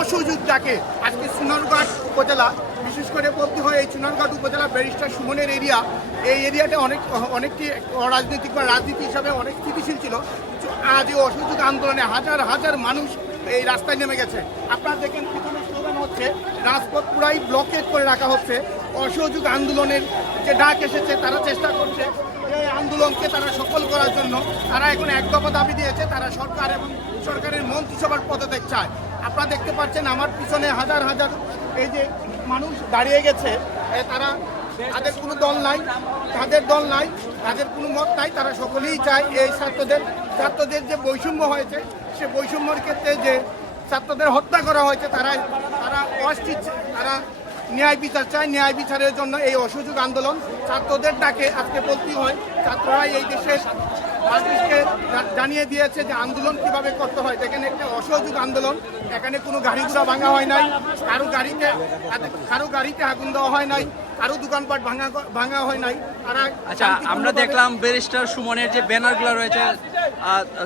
অসুযোগ ডাকে আজকে সুনারগড় উপজেলা, বিশেষ করে বলতে হয় এই চুনারঘাট উপজেলা ব্যারিস্টার সুমনের এরিয়া, এই এরিয়াতে অনেক, অনেকটি রাজনৈতিক বা রাজনীতি হিসাবে অনেক স্থিতিশীল ছিল। আজ এই অসহযোগ আন্দোলনে হাজার হাজার মানুষ এই রাস্তায় নেমে গেছে। আপনারা দেখেন, পিছনে স্লোগান হচ্ছে, রাজপথ পুরাই ব্লকেট করে রাখা হচ্ছে। অসহযোগ আন্দোলনের যে ডাক এসেছে, তারা চেষ্টা করছে এই আন্দোলনকে তারা সফল করার জন্য। তারা এখন এক দফা দাবি দিয়েছে, তারা সরকার এবং সরকারের মন্ত্রিসভার পদত্যাগ চায়। আপনারা দেখতে পাচ্ছেন, আমার পিছনে হাজার হাজার এই যে মানুষ দাঁড়িয়ে গেছে তারা, তাদের কোনো দল নাই, তাদের দল নাই, তাদের কোনো মত নাই, তারা সকলেই চায় এই ছাত্রদের ছাত্রদের যে বৈষম্য হয়েছে, সে বৈষম্যর ক্ষেত্রে যে ছাত্রদের হত্যা করা হয়েছে তারা তারা অস্থির তারা ন্যায় বিচার চায়। ন্যায় বিচারের জন্য এই অসহযোগ আন্দোলন ছাত্রদের ডাকে আজকে বলতেই হয়। ছাত্ররা এই দেশের মানুষকে জানিয়ে দিয়েছে যে আন্দোলন কীভাবে করতে হয়। দেখেন একটা অসহযোগ আন্দোলন। এখানে কোনো গাড়ি ঘোড়া ভাঙা হয় নাই। কারও গাড়িতে কারও গাড়িতে আগুন দেওয়া হয় নাই। কারও দোকানপাট ভাঙা ভাঙা হয় নাই। তারা আচ্ছা আমরা দেখলাম ব্যারিস্টার সুমনের যে ব্যানারগুলো রয়েছে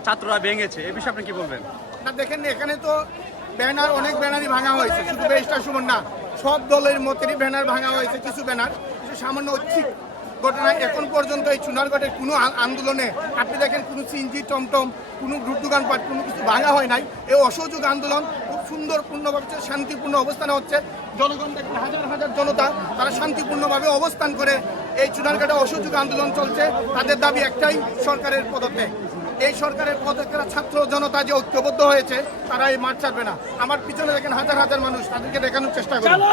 ছাত্ররা ভেঙেছে। এ বিষয়ে আপনি কি বলবেন? না দেখেন এখানে তো ব্যানার অনেক ব্যানারই ভাঙা হয়েছে। শুধু বেশটা সুমন না। সব দলের মতেরই ব্যানার ভাঙা হয়েছে, কিছু ব্যানার। কিছু সামান্য ঐচ্ছিক ঘটনা এখন পর্যন্ত এই চুনারগড়ের কোনো আন্দোলনে, আপনি দেখেন কোনো সিনজি, টমটম, কোনো গ্রুপ দোকানপাট কোনো কিছু ভাঙা হয় নাই। এই অসহযোগ আন্দোলন খুব সুন্দর পূর্ণভাবে শান্তিপূর্ণ অবস্থানে হচ্ছে। জনগণ দেখেন, হাজার হাজার জনতা তারা শান্তিপূর্ণভাবে অবস্থান করে এই চুনারঘাটে অসহযোগ আন্দোলন চলছে। তাদের দাবি একটাই, সরকারের পদত্যাগ। এই সরকারের পদক্ষেপ ছাত্র জনতা যে ঐক্যবদ্ধ হয়েছে, তারা এই মাঠ ছাড়বে না। আমার পিছনে দেখেন হাজার হাজার মানুষ, তাদেরকে দেখানোর চেষ্টা করবে